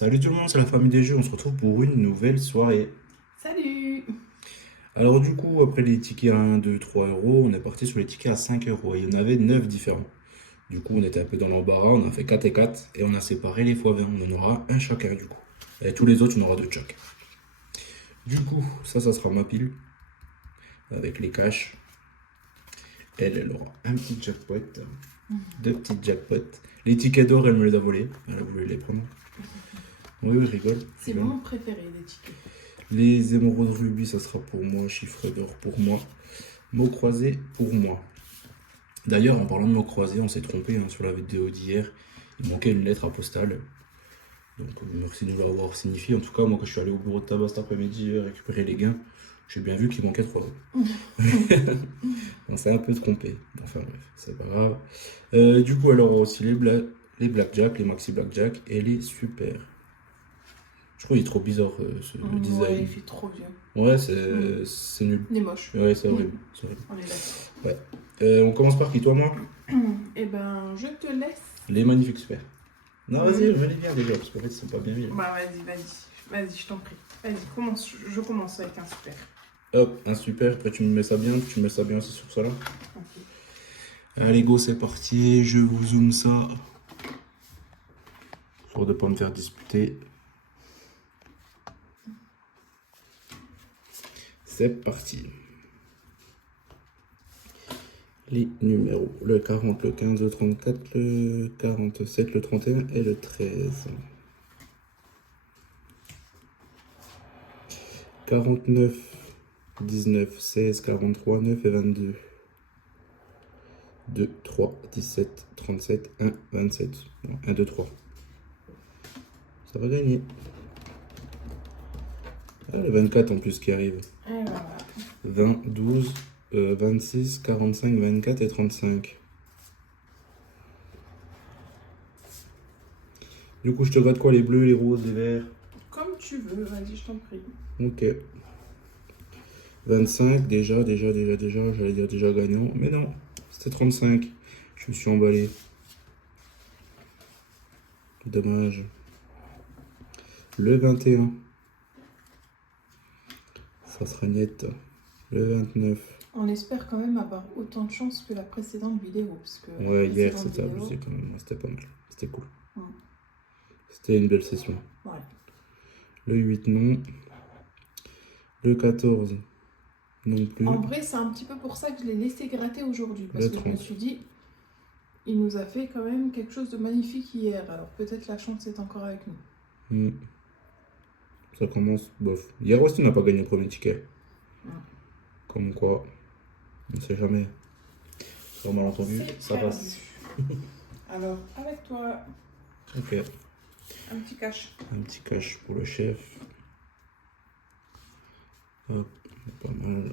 Salut tout le monde, c'est la famille des jeux, on se retrouve pour une nouvelle soirée. Salut! Alors du coup, après les tickets à 1, 2, 3 euros, on est parti sur les tickets à 5 euros et il y en avait 9 différents. Du coup, on était un peu dans l'embarras, on a fait 4 et 4 et on a séparé les fois 20. On en aura un chacun du coup. Et tous les autres, on aura deux chaque. Du coup, ça sera ma pile avec les cash. Elle aura un petit jackpot, deux petits jackpots. Les tickets d'or, elle me les a volés. Elle a voulu les prendre. Oui, oui, je rigole. C'est je rigole. mon préféré, les tickets. Les émeraudes rubis, ça sera pour moi. Chiffre d'or pour moi. Mots croisés pour moi. D'ailleurs, en parlant de mots croisés, on s'est trompé sur la vidéo d'hier. Il manquait une lettre apostale. Donc, merci de nous l'avoir signifié. En tout cas, moi, quand je suis allé au bureau de tabac cet après-midi récupérer les gains, j'ai bien vu qu'il manquait 3 euros. On s'est un peu trompé. Enfin, bref, c'est pas grave. Du coup, alors, aussi les blackjack, les maxi blackjack et les super. Je trouve qu'il est trop bizarre ce Ouais, design. il fait trop vieux. Ouais, c'est nul. Il est moche. Ouais, c'est horrible. C'est horrible. On est d'accord. Ouais. On commence par qui, toi, moi? Eh ben, je te laisse. Les magnifiques super. Non, vas-y, Mhm. venez bien déjà, parce qu'en fait, ils sont pas bien mis. Bah, vas-y. Vas-y, je t'en prie. Vas-y, commence. Je commence avec un super. Hop, un super, après tu me mets ça bien, tu me mets ça bien aussi sur ça là. Ok. Allez, go, c'est parti, je vous zoome ça. Pour de pas me faire disputer. C'est parti. Les numéros, le 40, le 15, le 34, le 47, le 31 et le 13. 49, 19, 16, 43, 9 et 22. 2, 3, 17, 37, 1, 27. Non, 1, 2, 3. Ça va gagner. Ah, le 24 en plus qui arrive. Et voilà. 20, 12, 26, 45, 24 et 35. Du coup, je te gratte quoi? Les bleus, les roses, les verts? Comme tu veux, vas-y, je t'en prie. Ok. 25, j'allais dire déjà gagnant. Mais non, c'était 35. Je me suis emballé. Dommage. Le 21. Ça sera net. Le 29. On espère quand même avoir autant de chance que la précédente vidéo. Parce que Ouais, la hier, précédente c'était vidéo- abusé quand même. C'était pas mal. C'était cool. Mm. C'était une belle session. Ouais. Le 8, non. Le 14, non plus. En vrai, c'est un petit peu pour ça que je l'ai laissé gratter aujourd'hui. Parce Le que je me 30. suis dit, il nous a fait quand même quelque chose de magnifique hier. Alors peut-être la chance est encore avec nous. Hmm. Ça commence bof. Hier aussi, on n'a pas gagné le premier ticket. Mm. Comme quoi, on ne sait jamais. Sur malentendu, C'est ça perdu. passe. Alors, avec toi, Ok. un petit cash. Un petit cash pour le chef. Hop, pas mal.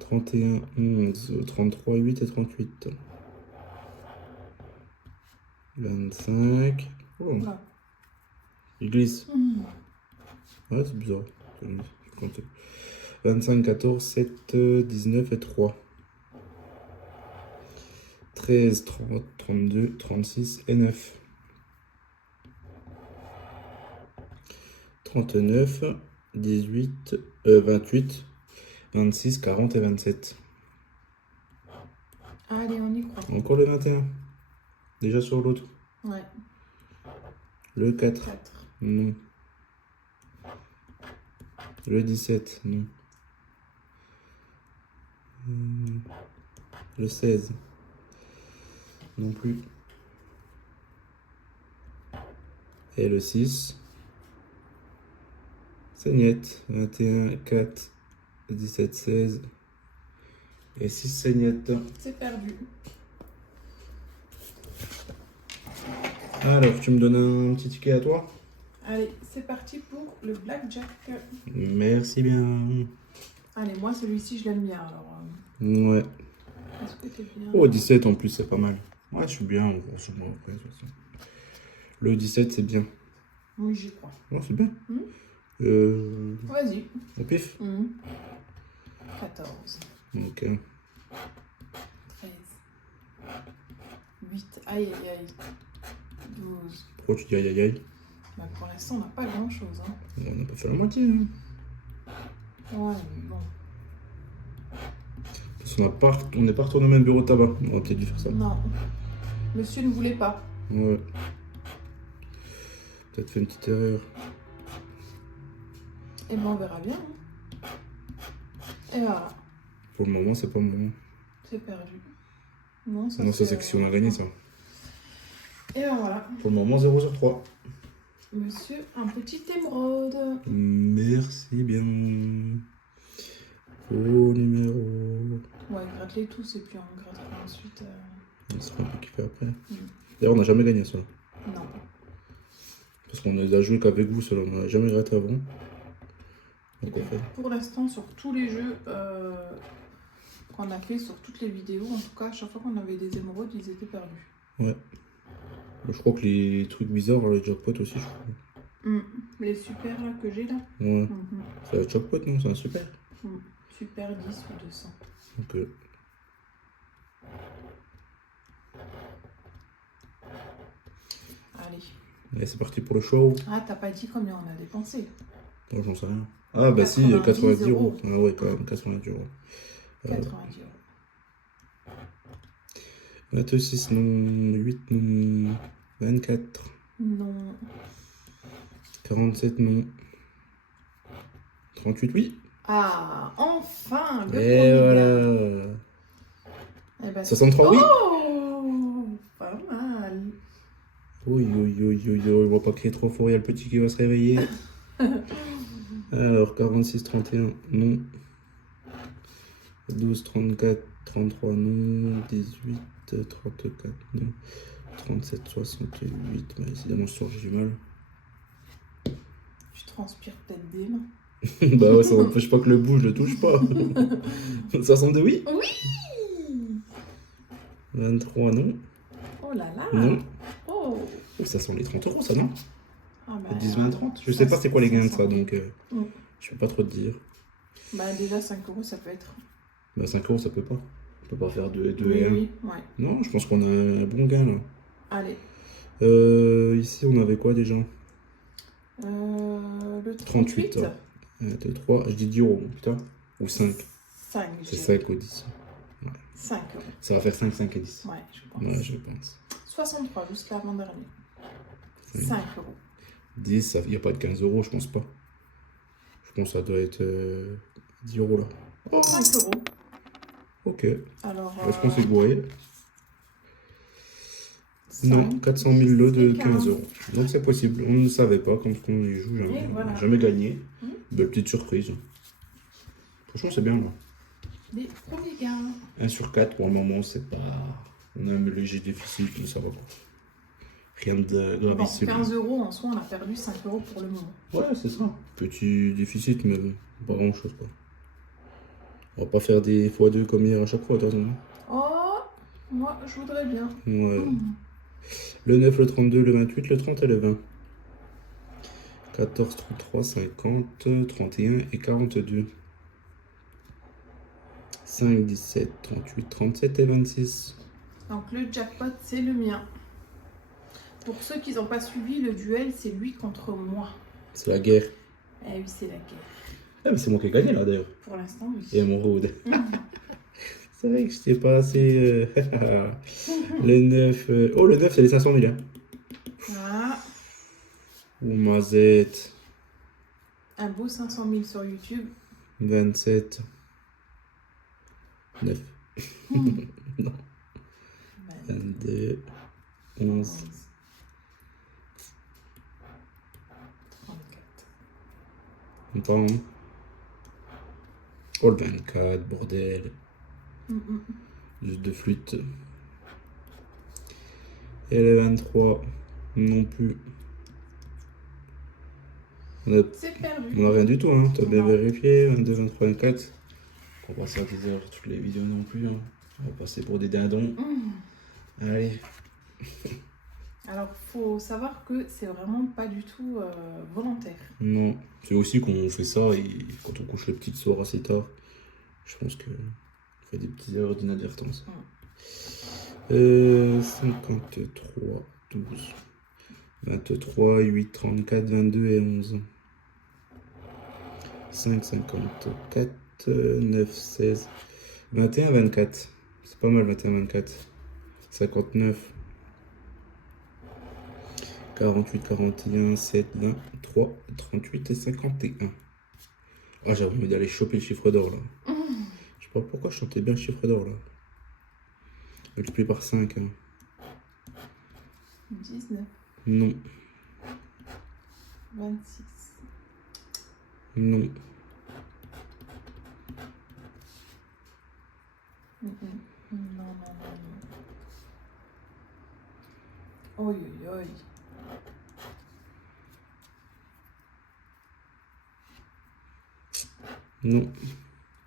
31, 11, 33, 8 et 38. 25. Oh, Là. il glisse. Mmh. Ouais, c'est bizarre. Je vais compter. 25, 14, 7, 19 et 3. 13, 30, 32, 36 et 9. 39, 18, 28, 26, 40 et 27. Allez, on y croit. Encore le 21. Déjà sur l'autre. Ouais, Le 4. 4. Non. Le 17. Non. Le 16. Non plus. Et le 6. C'est niet. 21, 4, 17, 16. Et 6, c'est niet. C'est perdu. Alors, tu me donnes un petit ticket à toi? Allez, c'est parti pour le blackjack. Merci bien. Allez, moi, celui-ci, je l'aime bien. Alors, Ouais. est-ce que t'es bien? Oh, 17 en plus, c'est pas mal. Ouais, je suis bien, grosso modo, après, de toute façon. Le 17, c'est bien. Oui, j'y crois. Ouais, c'est bien. Vas-y. Au pif? 14. Ok. 13. 8. Aïe, aïe, aïe. 12. Pourquoi tu dis aïe aïe aïe? Bah, pour l'instant, on n'a pas grand-chose. Hein. On n'a pas fait la moitié. Hein. Ouais, mais bon. Parce qu'on n'est pas retourné au même bureau de tabac. On aurait peut-être dû faire ça. Non. Monsieur ne voulait pas. Ouais. Peut-être fait une petite erreur. Et ben on verra bien. Hein. Et voilà. Pour le moment, c'est pas le moment. C'est perdu. Non, ça Non, ça c'est que si on a gagné ça. Et ben voilà. Pour le moment, 0 sur 3. Monsieur, un petit émeraude. Merci bien. Faux numéro. Ouais, gratte-les tous et puis on grattera ensuite. On sera un peu kiffé après. Mm. D'ailleurs, on n'a jamais gagné ça. Non. Parce qu'on les a joués qu'avec vous, cela. On n'a jamais gratté avant. Donc, on fait. Pour l'instant, sur tous les jeux qu'on a fait, sur toutes les vidéos, en tout cas, à chaque fois qu'on avait des émeraudes, ils étaient perdus. Ouais. Je crois que les trucs bizarres, les jackpots aussi, je crois. Les super là que j'ai là. Ouais. C'est un jackpot, non? C'est un super. Super 10 ou 200. Ok. Allez. Allez, c'est parti pour le show. Ah, t'as pas dit combien on a dépensé? Oh, j'en sais rien. Ah, bah si, 90 euros. Ah ouais, quand même, 90 euros. 90 euros. 26 non, 8 non, 24, Non. 47 non, 38 oui. Ah, enfin, le Et premier voilà. gars. Eh ben, 63 oui. Oh, pas mal. Oui, on va pas crier trop fort, il y a le petit qui va se réveiller. Alors, 46, 31, non. 12, 34, 33, non. 18, 34, non. 37, 68, bah, évidemment, ce soir, j'ai du mal. Tu transpires peut-être des mains. Bah ouais, ça n'empêche pas que le bout, je le touche pas. 62, oui. Oui. 23, non. Oh là là. Non. Oh. Oh, ça sent les 30 euros, ça, non? Ah bah, 10, 20, 30. Je sais pas c'est quoi les gains de ça, donc je peux pas trop te dire. Bah déjà 5 euros, ça peut être. Bah 5 euros, ça peut pas. On peut pas faire 2 Oui, et 1. oui, ouais. Non, je pense qu'on a un bon gain, là. Allez. Ici, on avait quoi, déjà? Le 38. 38. 1, 2, 3. Je dis 10 euros, putain. Ou 5. 5. C'est 5 ou 10. Ouais. 5 euros. Ça va faire 5, 5 et 10. Ouais, je pense. Ouais, je pense. 63 jusqu'à l'avant-dernier. Oui. 5 euros. 10, il n'y a pas de 15 euros, je pense pas. Je pense que ça doit être 10 euros, là. Oh, 5 euros. Ok. Alors. Est-ce qu'on s'est gouré? 5, Non, 400 000 lots de 10 et 15 euros. Donc c'est possible. On ne savait pas quand on y joue, jamais, Et voilà. jamais gagné. Mmh. Belle petite surprise. Franchement, c'est bien là. Les premiers gains. 1 sur 4 pour le moment, c'est pas. On a un léger déficit, mais ça va pas. Rien de Bon, gravissime. 15 euros en soi, on a perdu 5 euros pour le moment. Ouais, c'est ça. Petit déficit, mais pas grand chose quoi. On va pas faire des x2 comme hier à chaque fois, de toute façon. Oh, moi je voudrais bien. Ouais. Le 9, le 32, le 28, le 30 et le 20. 14, 33, 50, 31 et 42. 5, 17, 38, 37 et 26. Donc le jackpot, c'est le mien. Pour ceux qui n'ont pas suivi le duel, c'est lui contre moi. C'est la guerre. Eh oui, c'est la guerre. Ah, mais c'est moi qui ai gagné là d'ailleurs. Pour l'instant, oui. Et mon road. C'est vrai que je t'ai pas assez. Le 9. Oh, le 9, c'est les 500 000. Hein. Ah, Oh, mazette. un beau 500 000 sur YouTube. 27. 9. Non. 22. 11. 34. Attends. Hein. Oh, le 24, bordel. Juste de flûte. Et le 23, non plus. C'est perdu. On a rien du tout, hein. T'as bien Non. vérifié. 22, 23, 24. On va pas se faire des heures toutes les vidéos non plus. Hein. On va passer pour des dindons. Allez. Alors, faut savoir que c'est vraiment pas du tout volontaire. Non. C'est aussi qu'on fait ça et quand on couche le petit soir assez tard, je pense que on fait des petites erreurs d'inadvertance. 53, 12. 23, 8, 34, 22 et 11. 5, 54, 9, 16, 21, 24. C'est pas mal, 21, 24. 59, 48, 41, 7, 20, 3, 38 et 51. Ah, j'avais envie d'aller choper le chiffre d'or là. Je sais pas pourquoi je sentais bien le chiffre d'or là. Multiplié par 5. Hein. 19, Non, 26, non. non, non, non, non. Oi, oi, oi. Non.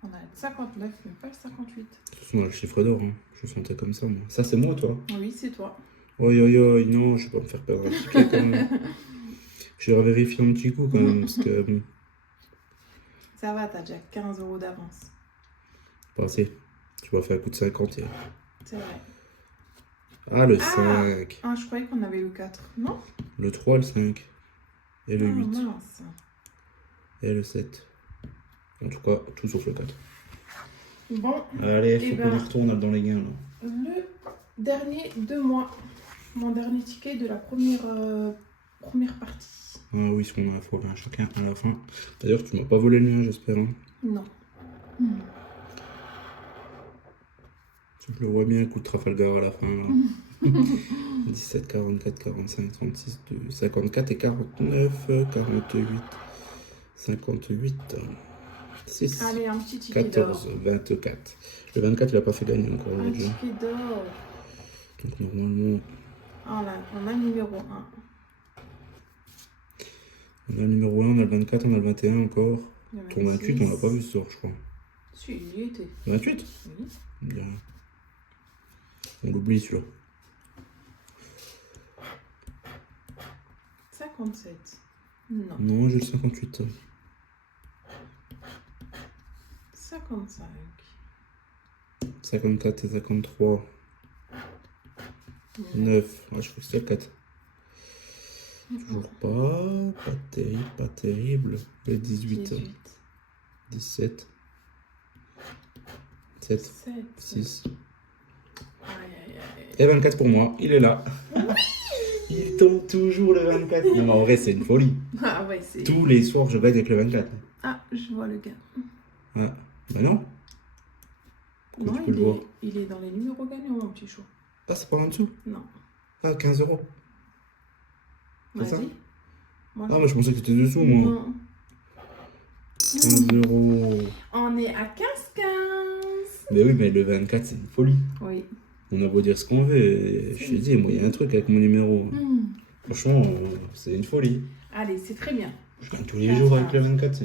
On a le 59, mais pas le 58. De toute façon, on a le chiffre d'or. Hein. Je le sentais comme ça, moi. Ça, c'est moi, toi. Oui, c'est toi. Oi, oi, oi, non, je vais pas me faire perdre un ticket quand même. Je vais vérifier un petit coup quand même, parce que. Ça va, t'as déjà 15 € d'avance. Pas assez. Tu vas faire un coup de 50 hier. C'est vrai. Ah, le Ah 5. Ah, je croyais qu'on avait le 4. Non? Le 3, le 5. Et le Ah, 8. mince. Et le 7. En tout cas, tout sauf le 4. Bon, Allez, Eh faut ben- qu'on y retourne dans les gains là. le dernier de moi. Mon dernier ticket de la première partie. Ah oui, parce qu'on a faut un chacun à la fin. D'ailleurs, tu m'as pas volé le mien, j'espère. Hein. Non. Je le vois bien, coup de Trafalgar à la fin. Là. 17, 44, 45, 36, 2, 54 et 49, 48, 58, 6, Allez, un petit ticket 14, d'or. 24. Le 24, il a pas fait gagner encore Un aujourd'hui. ticket d'or. Donc normalement, Ah là, on a le numéro 1. on a le numéro 1, on a le 24, on a le 21 encore. Le Ton 28, on l'a pas vu ce soir, je crois. Si, il y était. 28 Oui. Bien. On l'oublie celui-là. 57. Non. Non, j'ai le 58. 55. 54 et 53. Non. 9. Ah, je crois que c'était le 4. Toujours pas terrible, pas terrible. Le 18. 18. 17. 7. 7. 6. Aïe, aïe, aïe. Et 24 pour moi, il est là. Il tombe toujours le 24. Non, mais en vrai, c'est une folie. Ah ouais, c'est... Tous les soirs, je gagne avec le 24. Ah, je vois le gars. Ah, bah non. Pourquoi Non, tu peux le voir? il est dans les numéros gagnants, mon petit chou. Ah, c'est pas en dessous? Non. Ah, 15 euros. C'est ça? Vas-y. Moi, Ah, moi je pensais que c'était dessous, moi. Non. 15 euros. On est à 15-15. Mais oui, mais le 24, c'est une folie. Oui. On a beau dire ce qu'on veut. Et je te dis, moi, il y a un truc avec mon numéro. Franchement, c'est une folie. Allez, c'est très bien. Je gagne tous les jours avec le 24,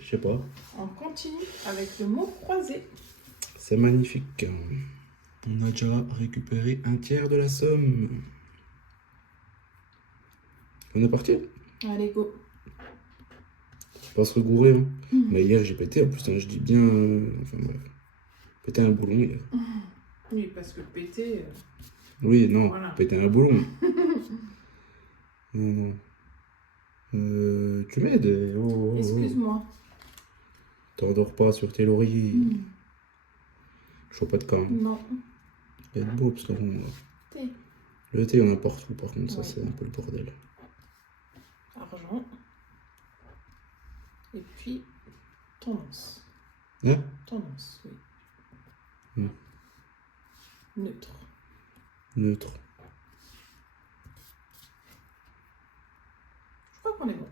je sais pas. On continue avec le mot croisé. C'est magnifique. On a déjà récupéré un tiers de la somme. On est parti. Allez, go. Pas se regourer. Hein. Mais hier, j'ai pété. En plus, hein, je dis bien. Enfin bref. Pété un boulon hier. Oui, parce que péter... Oui, non. Voilà. Pété un boulon. Non, non. Tu m'aides. Oh, oh. Excuse-moi. T'endors pas sur tes lauriers. Je vois pas de camp. Non. Il y a de beau parce que bon, Thé. le thé, il y en a partout. Par contre, ça, Ouais. c'est un peu le bordel. Argent. Et puis, tendance. Hein? Tendance, oui. Neutre. Neutre. Je crois qu'on est bon.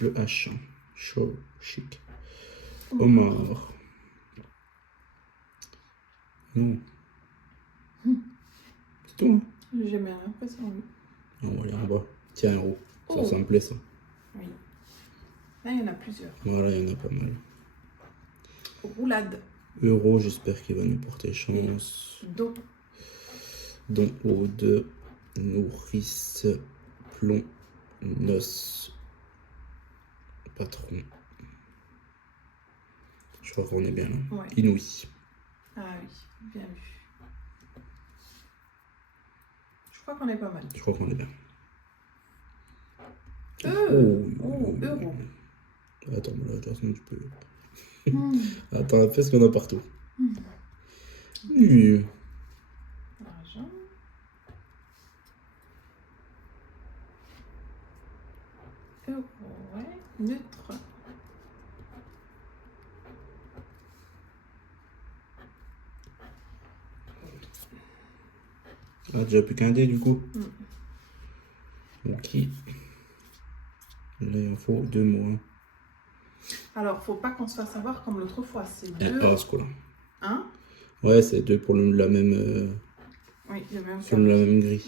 Le H. Chaud, chic. Homard. Non. C'est tout, hein? J'ai bien l'impression, oui. On va aller en bas. Tiens, un euro. Ça, Oh. ça me plaît, ça. Oui. Là, il y en a plusieurs. Voilà, il y en a pas mal. Roulade. Euro, j'espère qu'il va nous porter chance. Do. Don, eau de nourrice, plomb, noce, patron. Je crois qu'on est bien là. Ouais. Inouï. Ah oui, bien vu. crois qu'on est pas mal. Je crois qu'on est bien. Euro. Attends, mais là, de toute façon, tu peux. Hmm. Attends, fais ce qu'on a partout. Hmm. Oui. Argent. Euro, ouais. Neutre. Ah, déjà plus qu'un dé du coup. Ok. Là, il en faut 2 mots. Hein. Alors, faut pas qu'on se fasse avoir comme l'autre fois. C'est Un 2. as quoi. Hein? Ouais, c'est 2 pour la même. Oui, le même sur la même grille.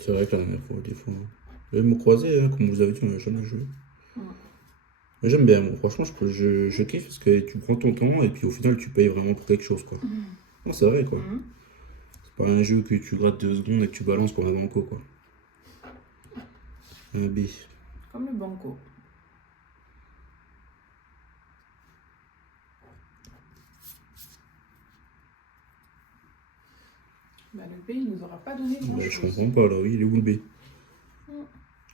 C'est vrai que la dernière fois, des fois. Les mots croisés, hein, comme vous avez dit, on n'a jamais joué. Mais j'aime bien, moi. Franchement, je kiffe parce que tu prends ton temps et puis au final, tu payes vraiment pour quelque chose, quoi. Non, c'est vrai, quoi. C'est pas un jeu que tu grattes 2 secondes et que tu balances comme un banco, quoi. Un B. Comme le banco. Bah, le B, il nous aura pas donné grand Bah, chose. je comprends pas, là, oui, il est où le B?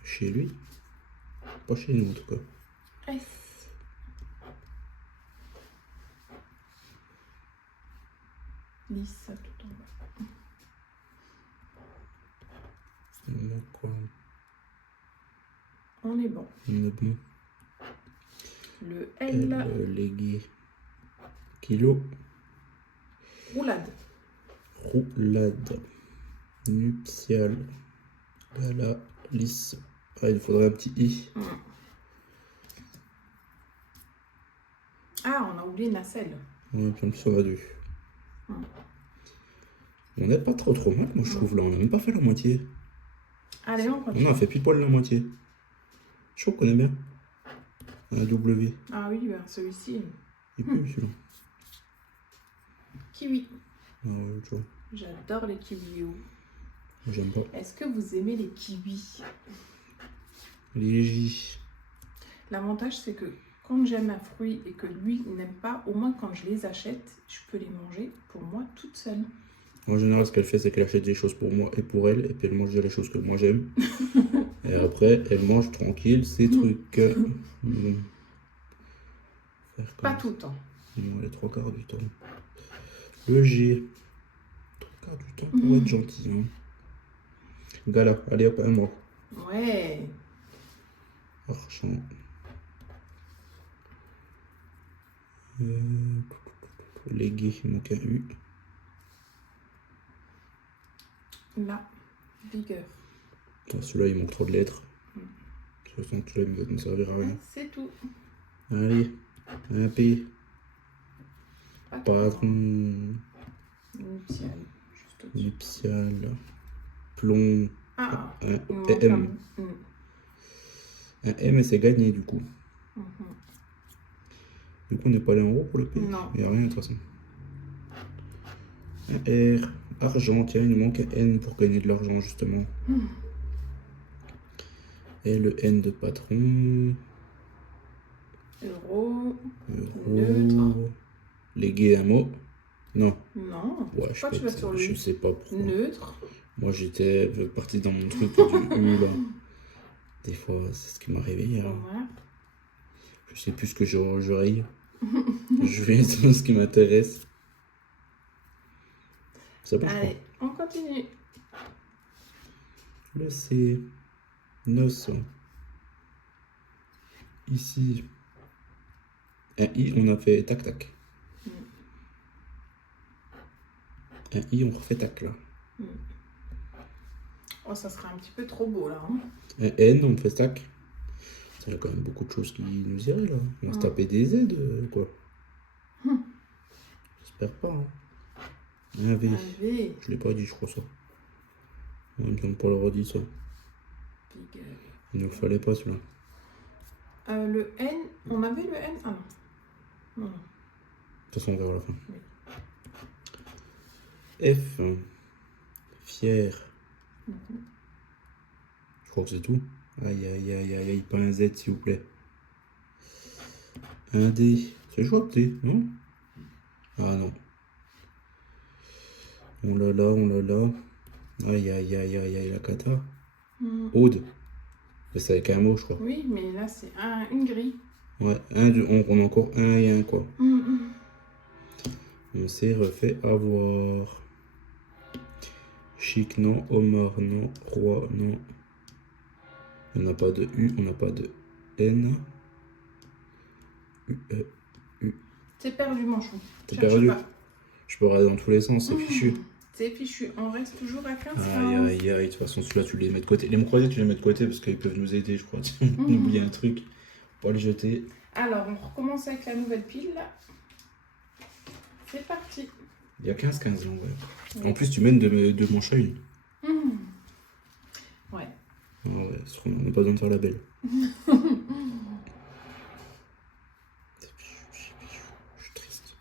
Chez lui? Pas chez nous, en tout cas. S. Lisse, tout en bas. Non, quoi. On est bon. On est bon. Le L. Légué. Kilo. Roulade. Roulade. Nuptial. Gala. Lisse. Ah, il faudrait un petit I. Ah, on a oublié nacelle. Ouais, puis en plus, on a 2. On n'est pas trop mal, moi, je trouve, là. On n'a même pas fait la moitié. Allez, on continue. On a fait pile poil la moitié. Je trouve qu'on est bien. Un W. Ah oui, ben, celui-ci. Il est plus celui-là. Kiwi. Ah ouais, tu vois. J'adore les kiwis. J'aime pas. Est-ce que vous aimez les kiwis? Les J. L'avantage, c'est que quand j'aime un fruit et que lui n'aime pas, au moins quand je les achète, je peux les manger pour moi toute seule. En général, ce qu'elle fait, c'est qu'elle achète des choses pour moi et pour elle, et puis elle mange déjà les choses que moi j'aime. Et après, elle mange tranquille ses trucs. Pas tout le temps. Non, les 3/4 du temps. Le G. 3/4 du temps pour être gentil. Hein. Gala, allez hop, un mois. Ouais. Argent. Légué, il manque un U. Là, vigueur. Ah, celui-là, il manque trop de lettres. De toute façon, celui-là, il va ne servir à rien. C'est tout. Allez, un P. Patron. Nuptial. Juste au-dessus. Nuptial. Plomb. Ah. Un M. Un M et c'est gagné du coup. Du coup, on n'est pas allé en haut pour le P. Non. Il n'y a rien de toute façon. Un R. Argent, tiens, il nous manque un N pour gagner de l'argent justement. Et le N de patron. Euro. Euro. Légué un mot. Non. Non. Ouais, je sais pas pourquoi. Neutre. Moi, j'étais parti dans mon truc du U là. Des fois, c'est ce qui m'est arrivé. Hein. Ouais. Je sais plus ce que je raye. Je vais sur ce qui m'intéresse. Ça bouge Allez, on continue. Le C. Noce. Ici. Un I, on a fait tac tac. Un I, on refait tac là. Oh, ça serait un petit peu trop beau là. Hein. Un N, on fait tac. Il y a quand même beaucoup de choses qui nous iraient là. On va se taper des Z, quoi. J'espère pas. Hein. Un V. Un V. Je l'ai pas dit, je crois ça. On ne pas le redit ça. Il ne le fallait pas celui-là. Le N, on avait le N? Ah non. De toute façon, on verra à la fin. Oui. F. Fier. Je crois que c'est tout. Aïe, aïe, aïe, aïe, pas un Z, s'il vous plaît. Un D. C'est jouable, D, non? Ah non. Oh là là, oh là là. Aïe, aïe, aïe, aïe, aïe, la cata. Mm. Aude. Mais c'est avec un mot, je crois. Oui, mais là, c'est une grille. Ouais, on a encore un et un, quoi. On s'est refait avoir. Chic, non. Omar, non. Roi, non. On n'a pas de U, on n'a pas de N. U, E, U. C'est perdu, mon chou. T'es Cherche perdu. pas. Je peux regarder dans tous les sens, c'est fichu. C'est fichu. On reste toujours à 15. Aïe, aïe, aïe. De toute façon, celui-là, tu les mets de côté. Les mots croisés, tu les mets de côté parce qu'ils peuvent nous aider, je crois. N'oublie un truc. Faut pas le jeter. Alors, on recommence avec la nouvelle pile. C'est parti. Il y a 15-15 là, ouais. Oui. En plus, tu mènes de manche à une. Ouais. Ah ouais, on n'a pas besoin de faire la belle. Je suis triste.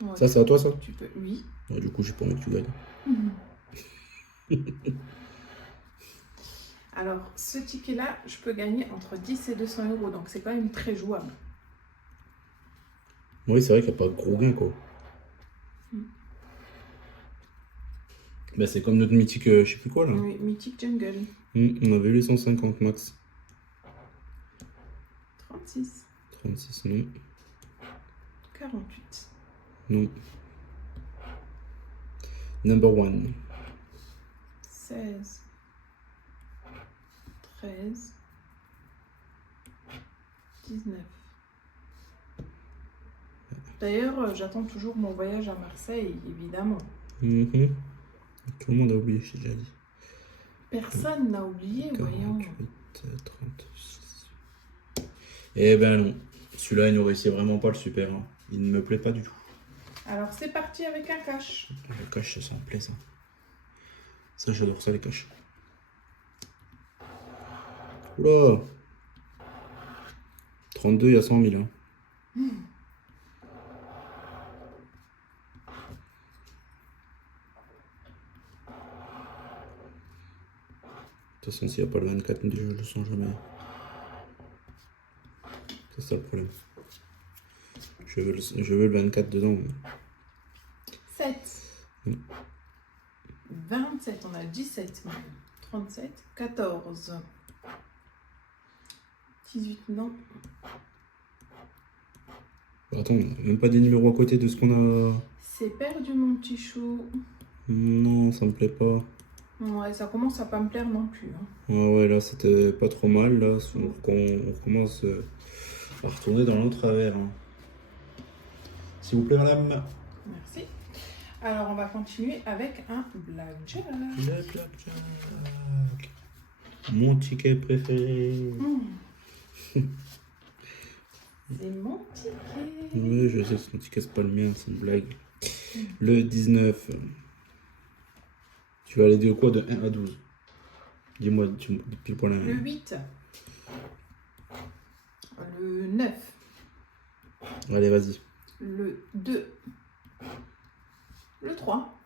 Ouais. Ça, c'est à toi, ça? Tu peux. Oui. Ouais, du coup, j'ai pas envie que tu gagnes. Alors, ce ticket-là, je peux gagner entre 10 et 200 euros. Donc, c'est quand même très jouable. Oui, c'est vrai qu'il n'y a pas de gros gain, quoi. Bah, c'est comme notre mythique, je sais plus quoi, là. Oui, Mythic Jungle. On avait eu les 150 max. 36. 36, non. 48. Non. Number one. 16. 13. 19. D'ailleurs, j'attends toujours mon voyage à Marseille, évidemment. Tout le monde a oublié, j'ai déjà dit. Personne n'a oublié, voyons. 48, 36. Eh ben non. Celui-là, il ne réussit vraiment pas le super. Hein. Il ne me plaît pas du tout. Alors, c'est parti avec un cash. Le cash, ça me plaît, ça. Ça, j'adore ça, les cash. Oula 32, il y a 100 000. Hein. De toute façon, s'il n'y a pas le 24, je le sens jamais. C'est ça le problème. Je veux le 24 dedans. 7. 27, on a 17. 37. 14. 18, non. Attends, même pas des numéros à côté de ce qu'on a. C'est perdu, mon petit chou. Non, ça me plaît pas. Ouais, ça commence à pas me plaire non plus. Hein. Ouais, là, c'était pas trop mal. Là, on commence à retourner dans l'autre travers. Hein. S'il vous plaît, madame. Merci. Alors, on va continuer avec un blackjack. Le blackjack. Mon ticket préféré. C'est mon ticket. Oui, je sais, son ticket, c'est pas le mien, c'est une blague. Le 19. Tu vas aller de quoi de 1 à 12? Dis-moi, tu me dis pile poil Le 8. Le 9. Allez, vas-y. Le 2. Le 3.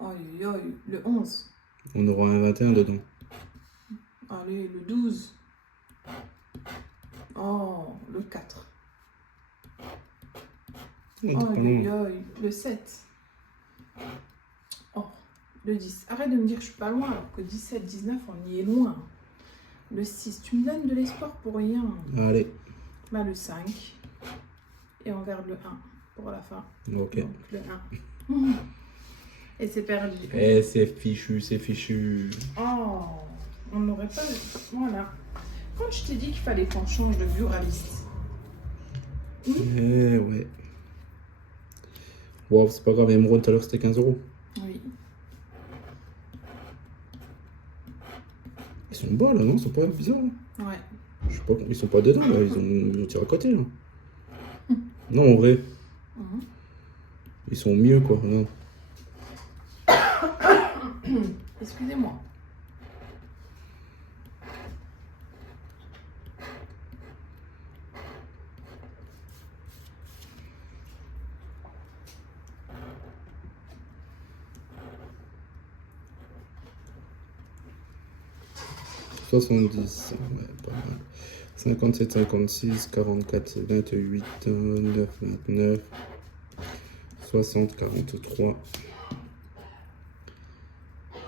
Aïe, aïe, le 11. On aura un 21 dedans. Allez, le 12. Oh, le 4. Oh, t'es pas Aïe, loin. aïe, le 7. Oh, le 10. Arrête de me dire que je suis pas loin, alors que 17, 19, on y est loin. Le 6, tu me donnes de l'espoir pour rien. Allez. Bah, le 5. Et on garde le 1 pour la fin. Ok. Donc, le 1. Et c'est perdu. Eh, c'est fichu, c'est fichu. Oh, on n'aurait pas... Voilà. Quand je t'ai dit qu'il fallait qu'on change de buraliste. Eh, ouais. Wow, c'est pas grave, Emerald tout à l'heure c'était 15 €. Oui. Ils sont bas là, non? Ils sont pas bizarres. Hein. Ouais. Je sais pas, ils sont pas dedans là, ils ont tiré à côté là. Non, en vrai, ils sont mieux quoi. Non. Excusez-moi. « 70, ouais, pas mal. 57, 56, 44, 28, 9, 29, 60, 43.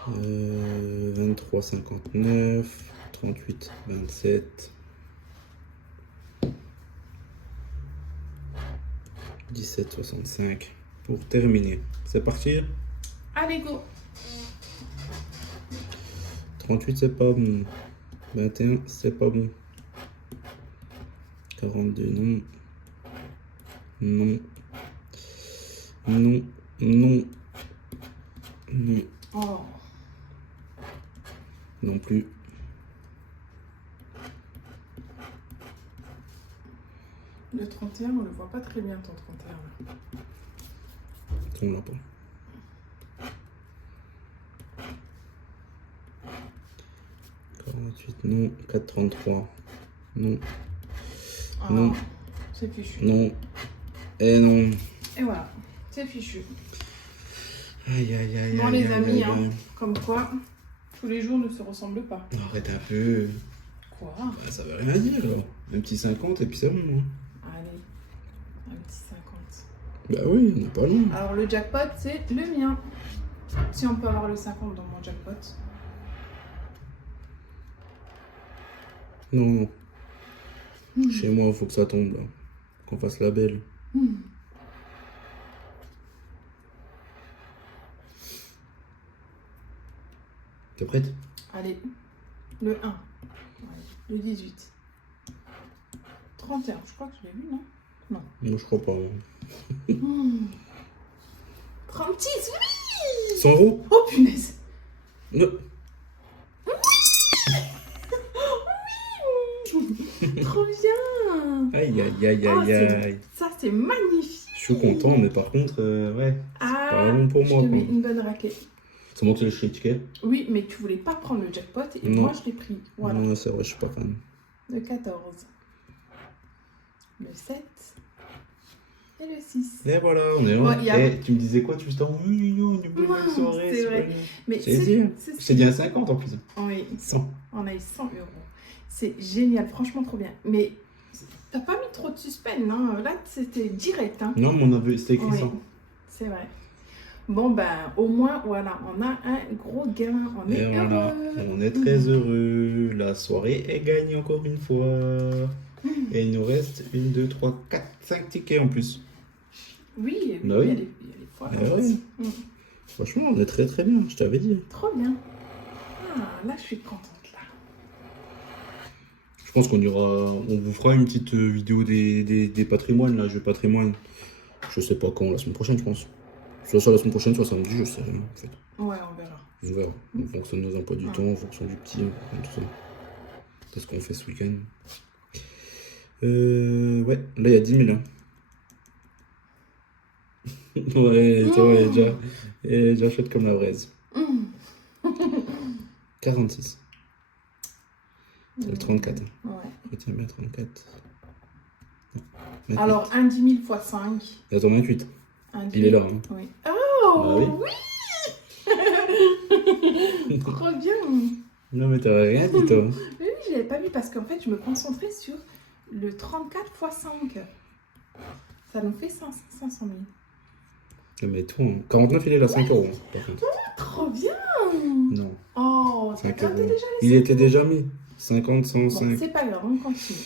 23, 59. 38, 27. 17, 65. Pour terminer. C'est parti. Allez, go. 38, c'est pas bon. 21, c'est pas bon. 42, non. Non. Non. Non. Non. Oh. Non plus. Le 31, on le voit pas très bien, ton 31. Là. On l'a pas. 48, non. 433. Non. Ah, Non. c'est fichu. Non. Et non. Et voilà, c'est fichu. Aïe, aïe, aïe, Bon, aïe, les aïe, amis, aïe, hein, aïe. comme quoi, tous les jours ne se ressemblent pas. Arrête un peu. Quoi? Bah, ça veut rien dire, là. Un petit 50 et puis c'est bon. Hein. Allez, un petit 50. Bah oui, on n'est pas loin. Alors, le jackpot, c'est le mien. Si on peut avoir le 50 dans mon jackpot. Non, non. Chez moi, il faut que ça tombe, là. Qu'on fasse la belle. T'es prête? Allez, le 1. Le 18. 31, je crois que je l'ai vu, non? Non. Non, je crois pas. Hein. 36, oui! 100 euros? Oh punaise! Non. Trop bien! Aïe, aïe, aïe, Oh, aïe, aïe. ça, c'est magnifique! Je suis content, mais par contre, ouais. Ah, pas bon pour je moi, te mets quoi. une bonne raclée. C'est moi qui ai le ticket? Oui, mais tu voulais pas prendre le jackpot et Non. moi, je l'ai pris. Voilà. Non, c'est vrai, je suis pas fan. Le 14. Le 7. Et le 6. Et voilà, on est Ouais, là. y a- Eh, tu me disais quoi? Tu me disais, oui, non, une bonne Ouais, soirée. c'est vrai. pas- Mais J'ai dit, c'est- je t'ai dit un 50 en plus. Oui, 100. on a eu 100 euros. C'est génial, franchement trop bien. Mais t'as pas mis trop de suspense, hein. Là, c'était direct, hein. Non, mais on avait, c'était écrit Oui, 100. c'est vrai. Bon, ben, au moins, voilà, on a un gros gain. On Et est voilà, heureux. on est très heureux. La soirée est gagnée encore une fois. Et il nous reste 1, 2, 3, 4, 5 tickets en plus. Oui, oui, Bah oui. il y a des fois. Eh comme oui. ça. Franchement, on est très très bien, je t'avais dit. Trop bien. Ah, là, je suis contente, là. Je pense on vous fera une petite vidéo des patrimoines, là, jeux patrimoine. Je sais pas quand, la semaine prochaine, je pense. Soit ça la semaine prochaine, soit samedi, je sais rien, en fait. Ouais, on verra. On verra. En fonction de nos emplois du temps, en fonction du petit, en fonction de tout ça. Qu'est-ce qu'on fait ce week-end? Ouais, là, il y a 10 000, hein. Ouais, tu vois, elle est déjà chaude comme la braise. 46. C'est le 34. Hein. Ouais. Retiens bien 34. Non, 28. Alors, un 10 000 x 5. Attends, 28. Un Il est là. Hein. Oui. Oh, Ah oui. Trop bien. Non, mais t'aurais rien dit, toi. Oui, je l'avais pas vu parce qu'en fait, je me concentrais sur le 34 x 5. Ça nous fait 500 000. Non, mais tout, hein. 49, il est là, 5 euros, hein, par contre. Trop bien. Non, Oh, t'as 5 gardé euros. déjà les Il était déjà mis. 50, Bon, 105. c'est pas grave, on continue.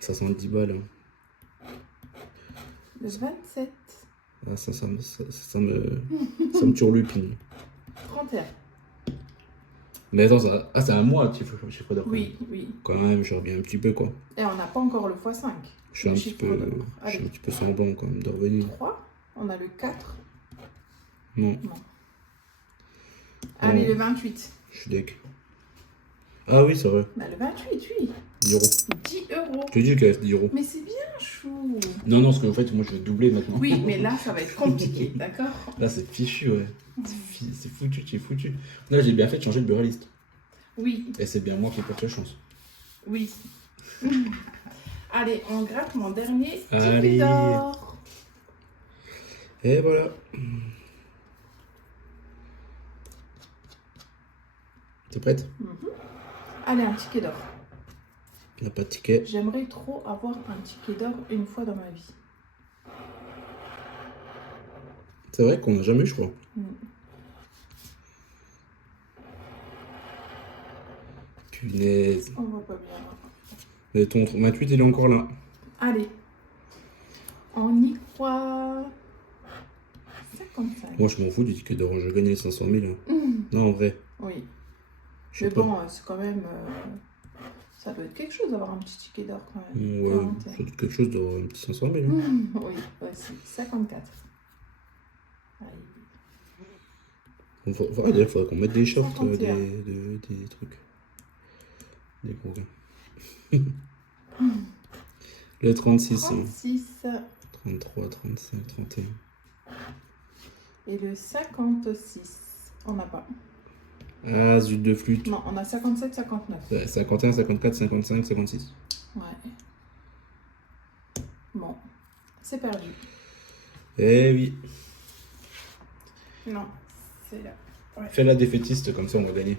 70 balles. Hein. Le 27. Ah, ça me turlupine. 31. Mais attends, ça... ah, c'est un mois, chiffre d'affaires. Oui, oui. Quand même, je reviens un petit peu, quoi. Et on n'a pas encore le x5. Je suis un petit peu, semblant, quand même, de revenir. 3. On a le 4. Non, Allez, Non. le 28. je suis deck. Ah oui, c'est vrai. Bah, le 28, oui. 10 euros. 10 euros. Je te dis qu'il reste 10 euros. Mais c'est bien chou. Non, non, parce qu'en fait, moi, je vais doubler maintenant. Oui, mais là, ça va être compliqué, d'accord? Là, c'est fichu, ouais. C'est foutu, c'est foutu. Là, j'ai bien fait de changer de buraliste. Oui, Et c'est bien moi qui porte la chance. oui. Allez, on gratte mon dernier Allez. ticket d'or. Et voilà. T'es prête? Allez, un ticket d'or. Il n'y a pas de ticket. J'aimerais trop avoir un ticket d'or une fois dans ma vie. C'est vrai qu'on n'a jamais eu, je crois. Mm. Punaise. On voit pas bien. Mais ton 28, il est encore là. Allez. On y croit. 55. Moi, je m'en fous du ticket d'or. Je gagne les 500 000. Hein. Non, en vrai. Oui. Je Mais sais pas. bon, c'est quand même. Ça doit être quelque chose d'avoir un petit ticket d'or quand même. Ouais, 41. c'est quelque chose d'avoir un petit 500 000. Hein. Oui, voici. 54. Allez. Il faudrait qu'on mette des shorts, 51. des trucs. Des gros gars. Le 36. 36. 33, 35, 31. Et le 56. On n'a pas. Ah, zut de flûte. Non, on a 57, 59. Ouais, 51, 54, 55, 56. Ouais. Bon. C'est perdu. Eh oui. Non. C'est là. Ouais. Fais la défaitiste, comme ça on va gagner.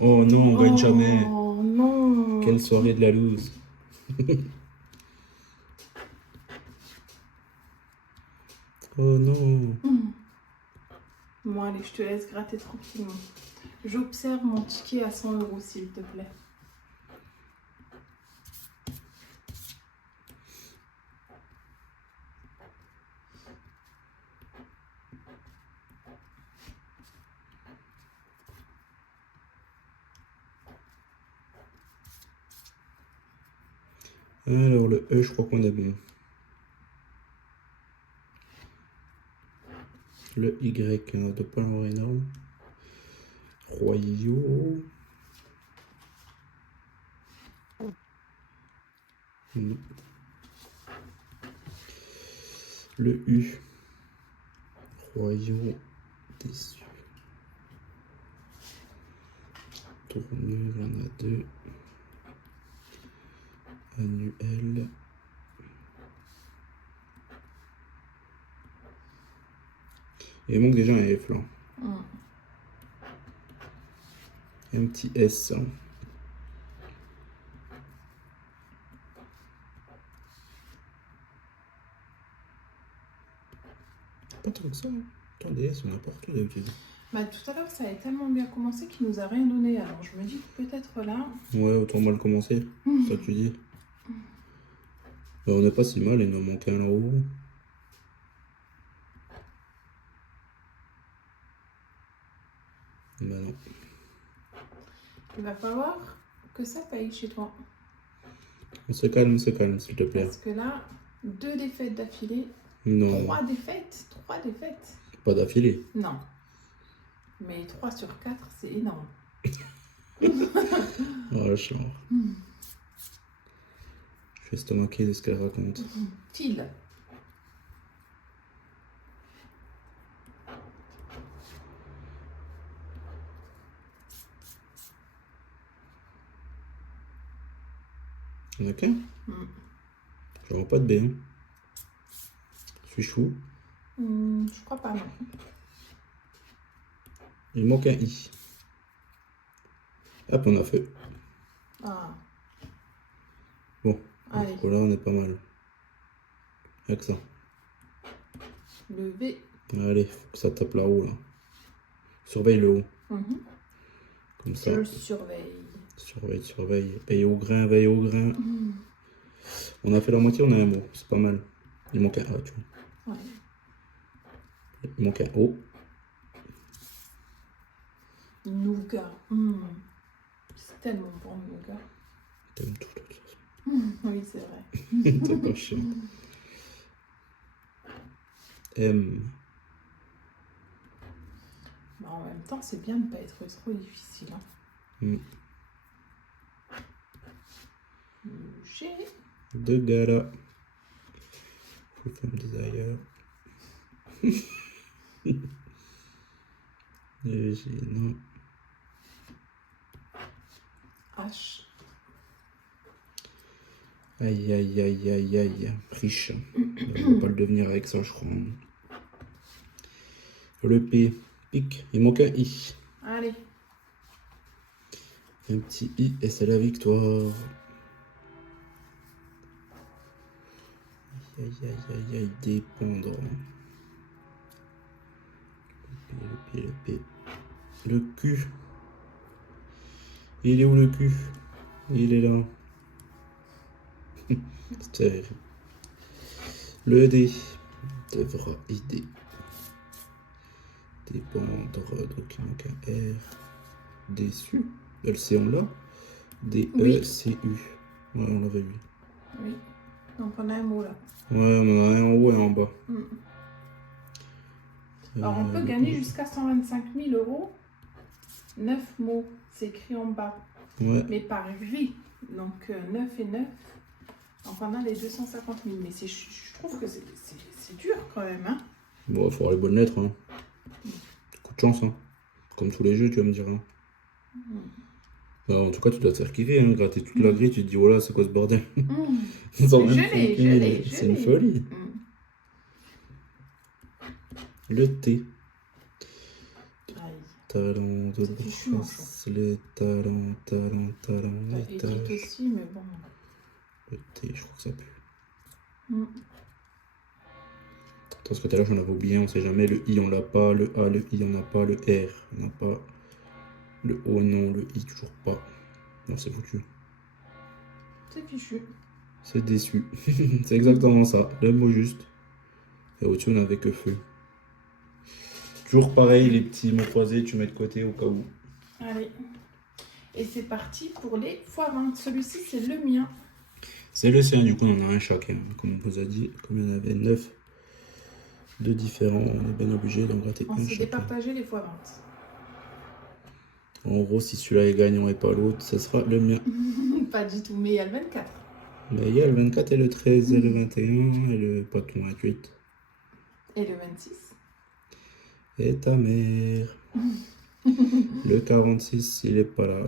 Oh non, on gagne jamais. Oh non. Quelle soirée de la loose. Oh non. Bon, allez, je te laisse gratter tranquillement. J'observe mon ticket à 100 €, s'il te plaît. Alors le E, je crois qu'on a bon. Le Y, on ne doit pas l'avoir énorme. Royaux. Non. Le U. Royaux déçus. Tournure, on a 2. Annuel. Il manque déjà un F là. Un petit S. Pas tant que ça. Hein. Attends, des S, on a partout d'habitude. Bah, tout à l'heure, ça a tellement bien commencé qu'il nous a rien donné. Alors, je me dis que peut-être là... Ouais, autant mal commencer. Ça tu dis. Bah, on n'est pas si mal, il nous en manque un là-haut. Bah non. Il va falloir que ça paye chez toi. On se calme, s'il te plaît. Parce que là, 2 défaites d'affilée. Non. 3 défaites. 3 défaites. Pas d'affilée. Non. Mais 3 sur 4, c'est énorme. Oh, le genre. Je vais estomaquer de ce qu'elle raconte. Til. On a qu'un. Je vois pas de B. Hein. Je suis chou. Je crois pas, non. Il manque un I. Hop, on a fait. Ah. Bon. Allez. Là, on est pas mal. Avec ça. Le V. Allez, faut que ça tape là-haut, là. Surveille le haut. Comme ça. Je surveille. Surveille, surveille. Veille au grain, veille au grain. On a fait la moitié, on a un mot. C'est pas mal. Il manque un A, tu vois. Ouais. Il manque un O. Nougat. C'est tellement bon, le nougat. T'aimes tout, de toute façon. Oui, c'est vrai. T'es pas chiant. M. Mais en même temps, c'est bien de ne pas être trop difficile. Hein. G. De gala. Full Femme Desire. G, non. H. Aïe, aïe, aïe, aïe, aïe. Riche. On va pas le devenir avec ça, je crois. Le P. Pic. Il manque un I. Allez. Un petit I et c'est la victoire. Aïe, aïe, aïe, aïe, dépendre. Puis le P. Le Q. Il est où le Q? Il est là. C'est terrible. Le D devra aider. Dépendre, donc il manque un R. Déçu. Le C on l'a. D, E, C, U. Ouais, on l'avait eu. Oui. Donc on a un mot là. Ouais, on en a un en haut et en bas. Alors on peut gagner jusqu'à 125 000 euros. 9 mots, c'est écrit en bas. Ouais. Mais par vie. Donc 9 et 9. Donc on a les 250 000. Mais je trouve que c'est dur quand même. Hein. Bon, il faut avoir les bonnes lettres. Hein. Coup de chance. Hein. Comme tous les jeux, tu vas me dire. Hein. Alors, en tout cas, tu dois te faire kiffer. Hein. Gratter toute la grille, tu te dis, voilà, c'est quoi ce bordel? Je l'ai. C'est une folie. Le T. Talent de bracelet, les talents. Écrit aussi, mais bon. Le T, je crois que ça pue. Attends, ce côté-là, j'en avais oublié, on sait jamais. Le I, on l'a pas. Le A, le I, on n'a pas. Le R, on n'a pas. Le O, non. Le I, toujours pas. Non, c'est foutu. C'est fichu. C'est déçu. C'est exactement ça. Le mot juste. Et au-dessus, on n'avait que feu. Toujours pareil, les petits mots croisés, tu mets de côté au cas où. Allez. Et c'est parti pour les x20. Celui-ci, c'est le mien. C'est le sien, du coup, on en a un chacun. Comme on vous a dit, comme il y en avait 9 de différents, on est bien obligé d'en gratter un On s'est chacun. départagé les x20. En gros, si celui-là est gagnant et pas l'autre, ce sera le mien. Pas du tout, mais il y a le 24. Mais il y a le 24 et le 13 et le 21 et le patron 28. Et le 26. Et ta mère. Le 46, il est pas là.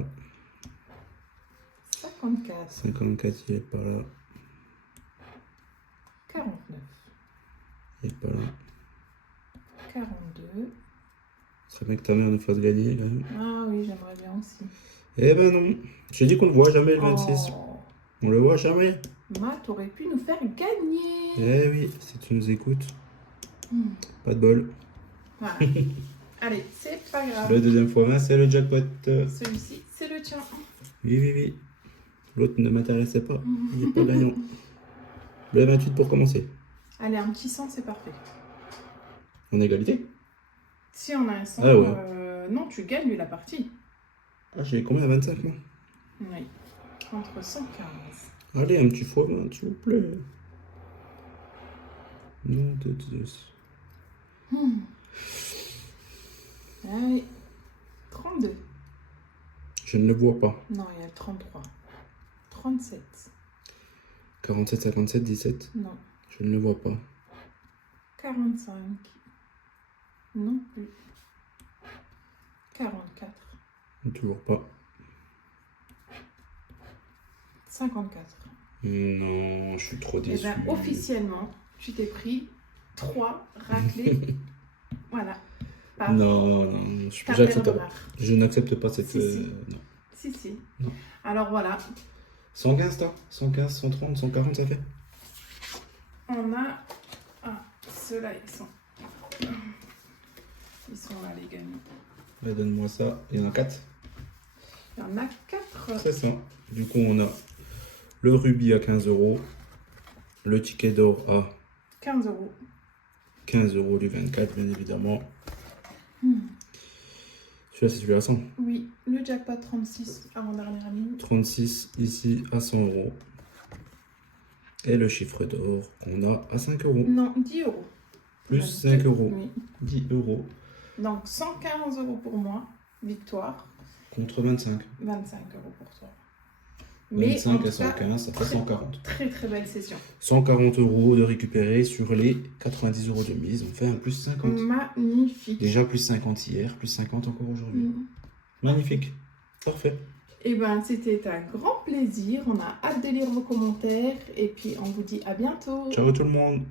54. 54, il est pas là. 49. Il est pas là. 42. Ce serait bien que ta mère nous fasse gagner, quand même. Ah oui, j'aimerais bien aussi. Eh ben non. Je dis qu'on ne voit jamais le 26. Oh. On le voit jamais. Ma, t'aurais pu nous faire gagner. Eh oui, si tu nous écoutes. Pas de bol. Voilà. Allez, c'est pas grave. Le deuxième fois 20, c'est le jackpot. Celui-ci, c'est le tien. Oui. L'autre ne m'intéressait pas. Il n'est pas gagnant. Le 28 pour commencer. Allez, un petit 100, c'est parfait. En égalité? Si on a un 100, Ah ouais. non, tu gagnes la partie. Ah, j'ai combien? 25 moi? Oui. Entre 115. Allez, un petit fois 20, s'il vous plaît. Non, de Dieu. Allez. 32. Je ne le vois pas. Non, il y a le 33. 37. 47, 57, 17. Non. Je ne le vois pas. 45. Non plus. 44. Toujours pas. 54. Non, je suis trop Et déçu. bien, officiellement, tu t'es pris 3 raclés. Voilà. Par Non, ta j'accepte paire pas. noire. Je n'accepte pas cette... Si. non. Si. Non. Alors voilà. 115, toi 115, 130, 140, ça fait? On a... Ah, ceux-là, ils sont là, les gagnants. Bah, donne-moi ça. Il y en a 4. Il y en a 4. C'est ça. Du coup, on a le rubis à 15 €. Le ticket d'or à 15 euros. 15 € du 24, bien évidemment. Celui-là, c'est celui à 100. Oui, le jackpot 36 avant-dernière ligne. 36 ici à 100 €. Et le chiffre d'or qu'on a à 5 €. Non, 10 euros. Plus 5 €. Oui. 10 €. Donc 115 euros pour moi, victoire. Contre 25. 25 euros pour toi. Mais 25 en à tout cas, 115, ça fait 140. très très belle session. 140 € de récupérer sur les 90 € de mise. On fait un plus 50. Magnifique. Déjà plus 50 hier, plus 50 encore aujourd'hui. Magnifique. Parfait. Et ben c'était un grand plaisir. On a hâte de lire vos commentaires. Et puis on vous dit à bientôt. Ciao tout le monde.